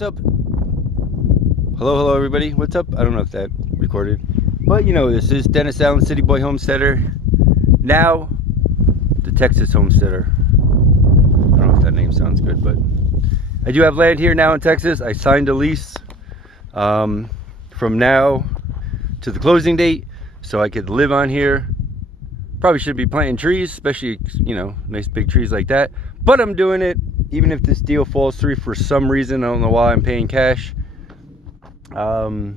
What's up? Hello everybody. What's up? I don't know if that recorded, but you know, this is Dennis Allen, City Boy Homesteader. Now, the Texas Homesteader. I don't know if that name sounds good, but I do have land here now in Texas. I signed a lease from now to the closing date, so I could live on here. Probably should be planting trees, especially, you know, nice big trees like that. But I'm doing it, even if this deal falls through for some reason. I don't know why I'm paying cash. Yeah,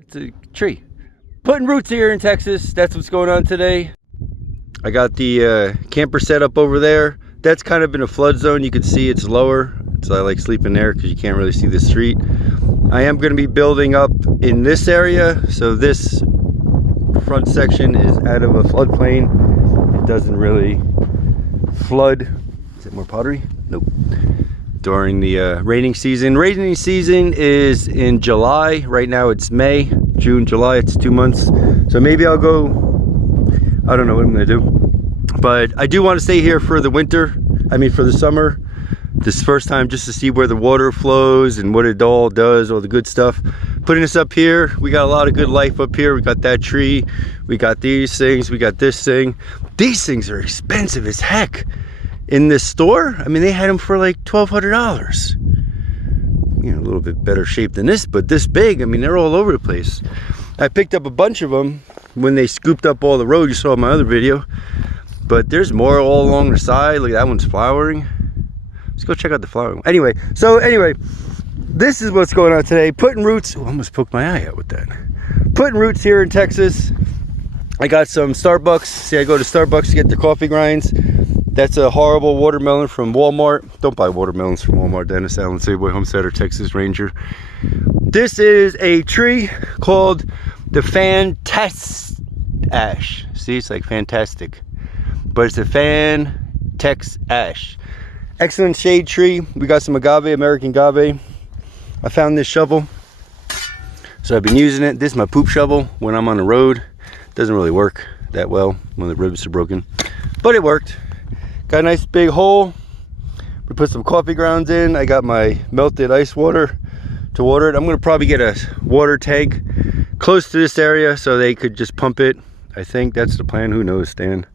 it's a tree. Putting roots here in Texas. That's what's going on today. I got the camper set up over there. That's kind of in a flood zone. You can see it's lower. So I like sleeping there because you can't really see the street. I am going to be building up in this area. So this front section is out of a floodplain. It doesn't really flood. Is it more pottery? Nope. During the raining season. Raining season is in July. Right now it's May, June, July. It's 2 months. So maybe I'll go, I don't know what I'm going to do. But I do want to stay here for the winter. I mean for the summer. This first time just to see where the water flows and what it all does, all the good stuff. Putting this up here, we got a lot of good life up here. We got that tree, we got these things, we got this thing. These things are expensive as heck. In this store, I mean, they had them for like $1,200. You know, a little bit better shape than this, but this big, I mean, they're all over the place. I picked up a bunch of them when they scooped up all the road. You saw in my other video. But there's more all along the side. Look, that one's flowering. Let's go check out the flowering. Anyway, this is what's going on today. Putting roots. Oh, I almost poked my eye out with that. Putting roots here in Texas. I got some Starbucks. See, I go to Starbucks to get the coffee grinds. That's a horrible watermelon from Walmart. Don't buy watermelons from Walmart. Dennis Allen, City Boy Homesteader, Texas Ranger. This is a tree called the Fantex Ash. See, it's like fantastic. But it's a Fantex Ash. Excellent shade tree. We got some agave, American agave. I found this shovel, so I've been using it. This is my poop shovel when I'm on the road. It doesn't really work that well when the ribs are broken, but it worked. Got a nice big hole. We put some coffee grounds in. I got my melted ice water to water it. I'm gonna probably get a water tank close to this area so they could just pump it. I think that's the plan. Who knows, Stan?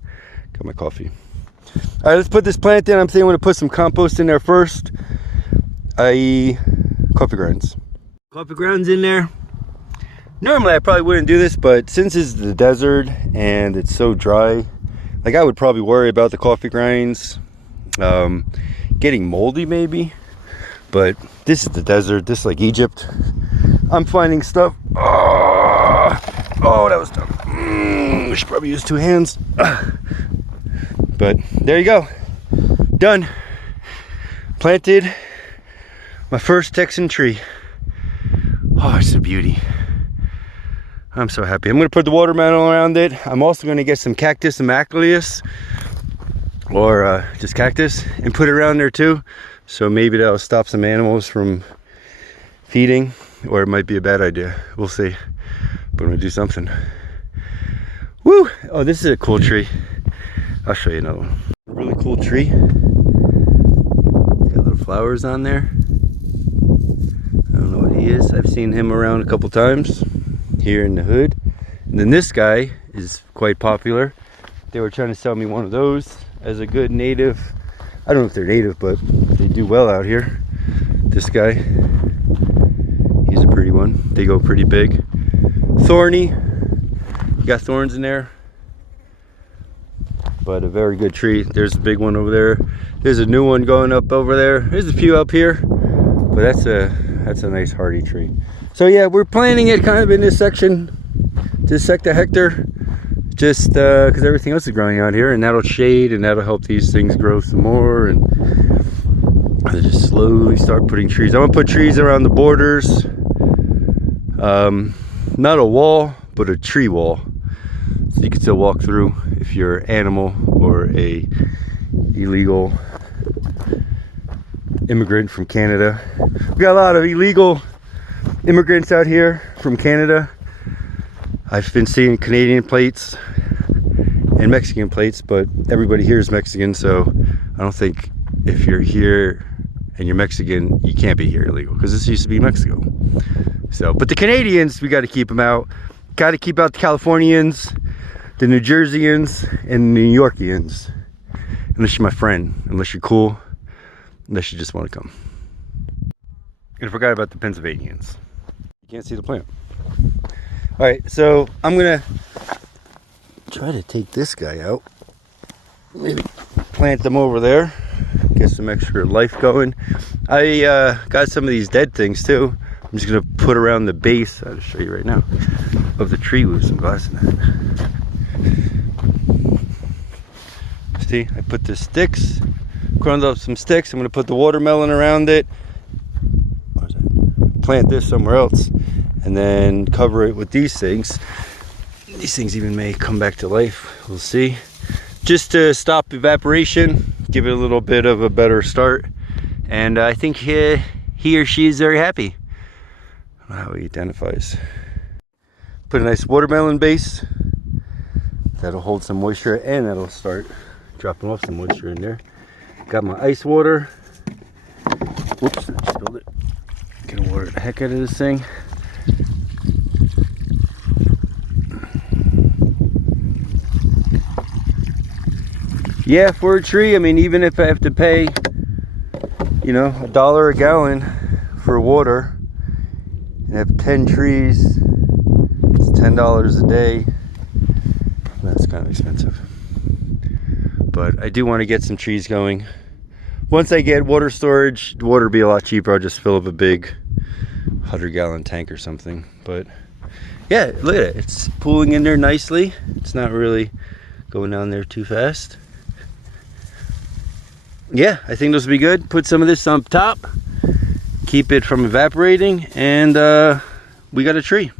Got my coffee. All right, let's put this plant in. I'm thinking I'm gonna put some compost in there first, i.e. coffee grounds. Coffee grounds in there. Normally I probably wouldn't do this, but since it's the desert and it's so dry, like I would probably worry about the coffee grinds getting moldy maybe. But this is the desert. This is like Egypt. I'm finding stuff. Oh, that was tough. I should probably use two hands. But there you go. Done. Planted my first Texan tree. Oh, it's a beauty. I'm so happy. I'm going to put the watermelon around it. I'm also going to get some cactus and macleus, or just cactus, and put it around there too. So maybe that'll stop some animals from feeding, or it might be a bad idea. We'll see. But I'm going to do something. Woo! Oh, this is a cool tree. I'll show you another one. A really cool tree. Got little flowers on there. I don't know what he is. I've seen him around a couple times here in the hood. And then this guy is quite popular. They were trying to sell me one of those as a good native. I don't know if they're native, but they do well out here. This guy, he's a pretty one. They go pretty big. Thorny. You got thorns in there. But a very good tree. There's a big one over there. There's a new one going up over there. There's a few up here, but that's a nice hardy tree. So yeah, we're planting it kind of in this section, this hectare, just because everything else is growing out here, and that'll shade and that'll help these things grow some more. And I'll just slowly start putting trees. I'm gonna put trees around the borders. Not a wall, but a tree wall. So you can still walk through if you're an animal or a illegal immigrant from Canada. We got a lot of illegal immigrants out here from Canada. I've been seeing Canadian plates and Mexican plates, but everybody here is Mexican, so I don't think if you're here and you're Mexican, you can't be here illegal, because this used to be Mexico. So, but the Canadians, we got to keep them out. Got to keep out the Californians, the New Jerseyans, and the New Yorkians. Unless you're my friend, unless you're cool, unless you just want to come. And I forgot about the Pennsylvanians. You can't see the plant. All right, so I'm gonna try to take this guy out. Maybe plant them over there. Get some extra life going. I got some of these dead things too. I'm just gonna put around the base. I'll just show you right now of the tree with some glass in that. See, I put the sticks, ground up some sticks. I'm gonna put the watermelon around it. Plant this somewhere else, and then cover it with these things. These things even may come back to life. We'll see. Just to stop evaporation, give it a little bit of a better start. And I think he or she is very happy. I don't know how he identifies. Put a nice watermelon base. That'll hold some moisture, and that'll start dropping off some moisture in there. Got my ice water. Whoops, I just spilled it. Gonna water the heck out of this thing. Yeah, for a tree, I mean, even if I have to pay, you know, $1 a gallon for water, and have 10 trees, it's $10 a day. That's kind of expensive. But I do want to get some trees going. Once I get water storage, the water will be a lot cheaper. I'll just fill up a big 100-gallon tank or something. But yeah, look at it. It's pooling in there nicely. It's not really going down there too fast. Yeah, I think this will be good. Put some of this on top, keep it from evaporating, and we got a tree.